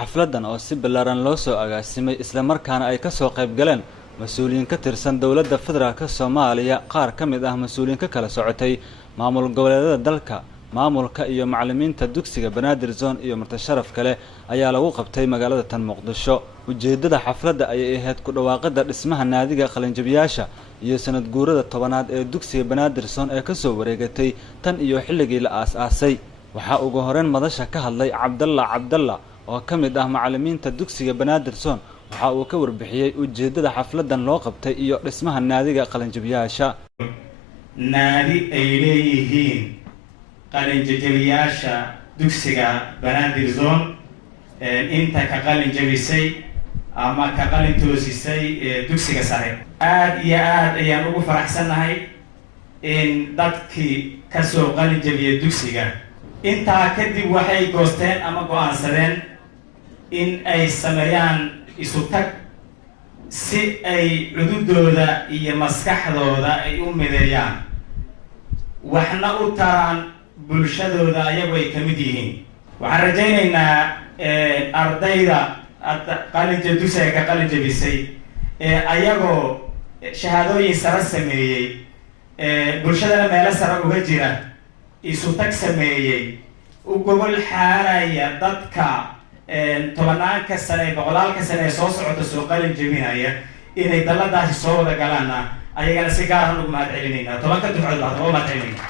xafladan oo si ballaaran loo soo agaasimay isla markaana ay ka soo qayb galeen mas'uuliyiin ka tirsan dawladda federaalka Soomaaliya qaar ka mid ah mas'uuliyiin ka kala socotay maamul goboleedyada dalka maamulka iyo macallimiinta dugsiga Banaadir Zone iyo marti sharaf kale ayaa lagu qabtay magaalada tan Muqdisho ujeedada xafladda ayay ahayd ku dhawaaqida dhismaha naadiga qalinjabiyaasha iyo sanad guurada 10aad ee dugsiga Banaadir Zone ee ka soo wareegatay tan iyo xilligii la aasaasay waxa ugu horeen madasha ka hadlay Cabdalla oo ka mid ah macallimiinta dugsiga Banaadir Zone waxa uu ka warbixiyay ujeedada xafladan loo qabtay iyo dhismaha naadiga qalinjabiyaasha naadi ay leeyihiin qalinjabiyaasha dugsiga Banaadir Zone inta ka qalinjabisay ama ka qalin toosisay dugsiga sare aad iyo aad ayaan ugu faraxsanahay in dadkii ka soo qalinjabiyay dugsiga intaa kadib waxay goosteen ama go'aansadeen in ay sameeyaan isu tag si ay cududooda iyo maskaxdooda ay u mideeyaan waxna u taraan bulshadooda ayagu ay ka mid yihiin waxaan rajaynaynaa ardayda dugsiga ka qalinjabisay ayagoo shahaadooyin sare sameeyey bulshadana meelo sare uga jira isu tag sameeyey u gobol xaaraya dadka tobanaanka sane boqolaalka sane ee soo socota soo qalin jabinaya inay dalladaasi soo wada galaana ayagana si gaar ah ugu mahadcelinaynaa tobanka dufcad waa mahadcelinaynaa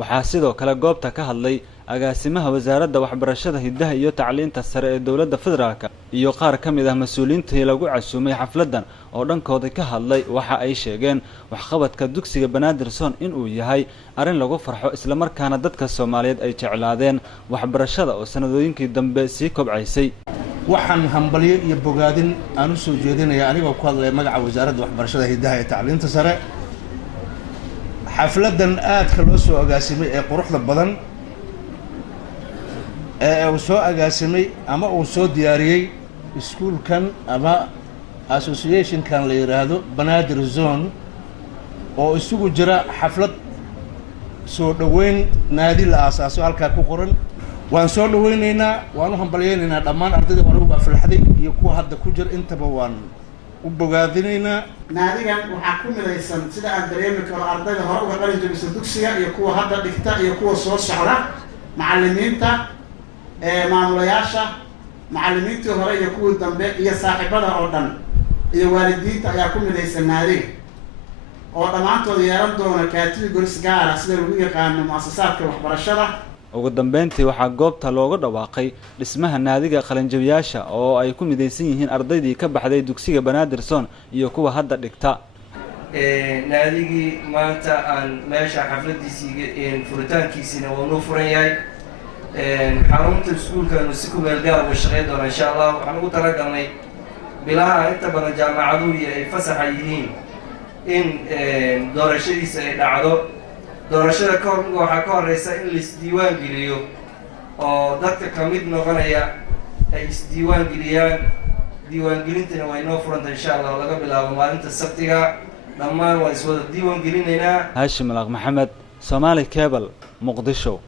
waxaa sidoo kale goobta ka hadlay agaasimaha wasaaradda waxbarashada hidaha iyo tacliinta sare ee dawladda federaalka iyo qaar ka mid ah mas'uuliyiintii lagu casuumay xafladan oo dhankooda ka hadlay waxa ay sheegeen waxqabadka dugsiga Banaadir Zone in uu yahay arin lagu farxo isla markaana dadka Soomaaliyeed ay jeclaadeen waxbarashada oo sanadooyinkii dambe sii kobcaysay waxaan hambalyo iyo bogaadin aan u soo jeedinayaa anigoo ku hadlay magaca wasaaradda waxbarashada hidaha iyo tacliinta sare xafladan aadka loo soo agaasimay ee quruxda badan ee uu soo agaasimay ama uu soo diyaariyey iskuulkan ama associationkan la yiraahdo Banaadir Zone oo isugu jira xaflad soo dhaweyn naadi la aasaaso halka ku qoran waan soo dhaweynaynaa waan u hambalyeynaa dhammaan ardayda waan uga farxaday iyo kuwa hadda ku jira intaba waan u bogaadinaynaa naadigan waxaa ku midaysan sida aan dareemi karo ardayda hore uga qalin jabisay dugsiga iyo kuwa hadda dhigta iyo kuwa soo socda macallimiinta maamulayaasha macallimiintii hore iyo kuwii dambe iyo saaxiibada oo dhan iyo waalidiinta ayaa ku midaysan naadiga oo dhammaantood yeelan doona categories gaar ah sida lagu yaqaano muassasaadka waxbarashada ugu dambeyntii waxaa goobta looga dhawaaqay dhismaha naadiga qalinjabiyaasha oo ay ku midaysan yihiin ardaydii ka baxday dugsiga Banaadir Zone iyo kuwa hadda dhigta naadigii maanta aan meesha xafladiisii furitaankiisina waa noo furan yahay xarunta iskuulkanu si ku meel gaar uga shaqeyn doona insha Allah waxaan ugu talagalnay bilaha inta badan jaamacaduhu ay fasaxa yihiin in doorashadiisa ay dhacdo doorashada ka hor waxaa ka horeysa in la isdiiwaan geliyo oo dadka ka mid noqonaya ay isdiiwaan geliyaan diiwaangelintana waa inoo furanta insha Allah laga bilaabo maalinta sabtiga dhammaan waa iswada diiwaan gelinaynaa Hashim Maxamed Somali Cable Muqdisho